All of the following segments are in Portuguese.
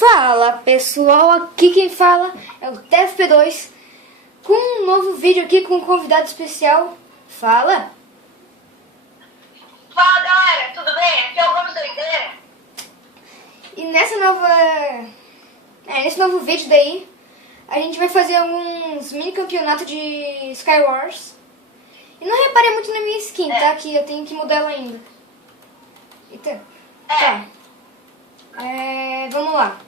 Fala pessoal, aqui quem fala é o TFP2 com um novo vídeo aqui com um convidado especial. Fala! Fala galera, tudo bem? Aqui é o Gomes Doideira. E nesse novo vídeo daí, a gente vai fazer alguns mini campeonatos de Skywars. E não reparei muito na minha skin, tá? Que eu tenho que mudar ela ainda. Então, tá. Vamos lá.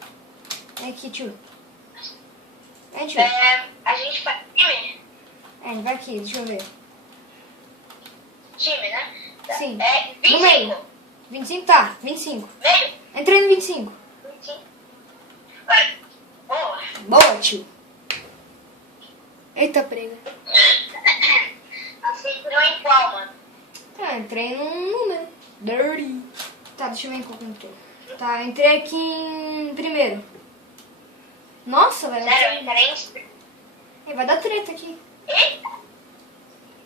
Vem aqui, tio. Vem, tio. A gente faz time? Vai aqui, deixa eu ver. Time, né? Sim. É No 25. meio. 25, tá. 25. Meio? Entrei no 25. 25. Oi. Boa. Boa, tio. Eita, prega. Assim, entrou em qual, mano? Entrei num número. Dirty. Tá, deixa eu ver em qual que eu entrei. Tá, entrei aqui em primeiro. Nossa, velho. Sério, eu entrei em... Vai dar treta aqui. Eita.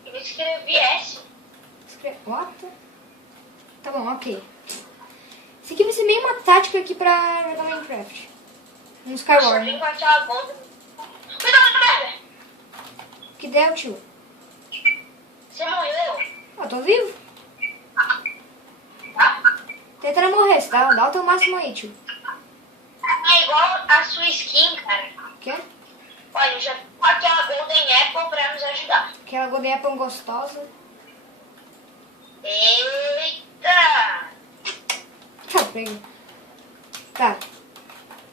Eu escrevi S. What? Tá bom, ok. Isso aqui vai ser meio uma tática aqui pra jogar Minecraft. No Eu Skyward. vim com aquela golden. Cuidado, merda! Que deu, tio? Você morreu? Eu tô vivo. Tá? Tenta não morrer, tá? Dá o teu máximo aí, tio. É igual a sua skin, cara. O quê? Olha, eu já tô com aquela golden apple pra nos ajudar. Aquela Golden Apple gostosa. Eita! Tá, prego. Tá.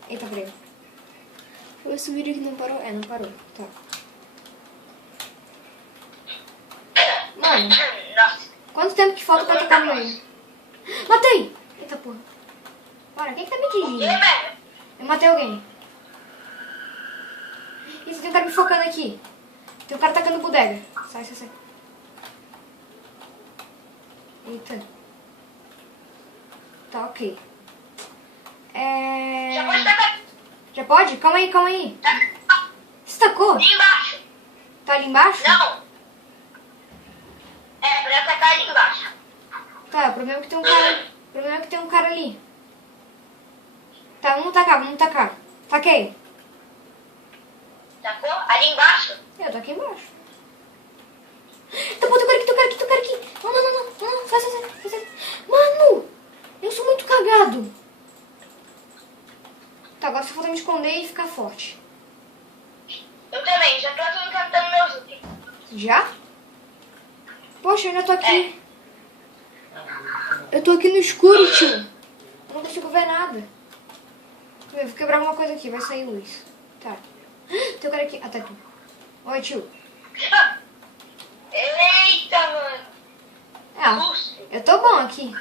Eita, prego. Deixa eu ver se o vídeo aqui não parou. Não parou. Tá. Mano, Nossa. quanto tempo que falta pra tocar no meio? Matei! Eita porra. Bora, quem que tá me E, dirigindo? velho? Eu matei alguém. Isso, tem um cara me focando aqui. Tem um cara tacando bodega. Sai, sai, sai. Eita. Tá, ok. Já pode tacar Já pode? Calma aí, calma aí. Você tacou? ali embaixo. Tá ali embaixo? Não. É, pra atacar ali embaixo. Tá, o problema é que tem um cara. O problema é que tem um cara ali. Tá, vamos tacar, vamos tacar. Taquei. Tacou? Ali embaixo? Eu tô aqui embaixo. Tá bom, tem um cara aqui, tem um cara aqui, tem um cara aqui. Não, não, não, não, não, sai, sai, sai, sai. Mano, eu sou muito cagado. Tá, agora só falta me esconder e ficar forte. Eu também, já tô aqui encantando meus itens. Já? Poxa, eu ainda tô aqui. Eu tô aqui no escuro, tio. Eu não consigo ver nada. Eu vou quebrar alguma coisa aqui, vai sair luz. Tá. Tem um cara aqui. Ah, tá aqui. Oi, tio. Eita, mano. Luz. Eu tô bom aqui.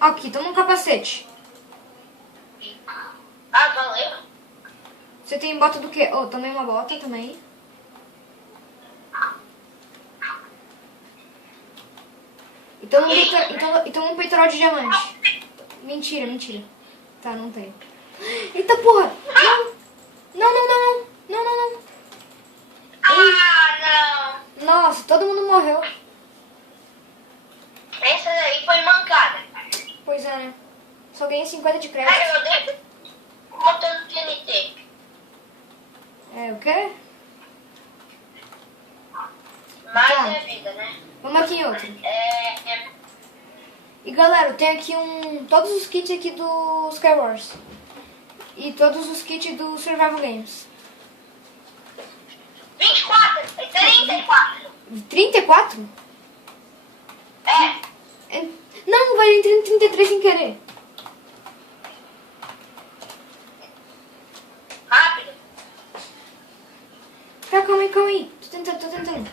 Aqui, toma um capacete. Ah, valeu. Você tem bota do quê? Tomei uma bota também. E toma um peitoral de diamante. Mentira, mentira. Tá, não tem. Eita porra! Não! Não, não, não, não! Não, não, não! Ah, não. Nossa, todo mundo morreu. Essa daí foi mancada. Pois é, né? Só ganhei 50 de crédito. Cara, eu dei botando TNT. O quê? Mais Tá. é vida, né? Vamos aqui em outro. É... E galera, eu tenho aqui todos os kits aqui do Skywars. E todos os kits do Survival Games. 24. 34. 34? É. Não, vai entrar em 33 sem querer. Rápido. Tá, calma aí, calma aí. Tô tentando.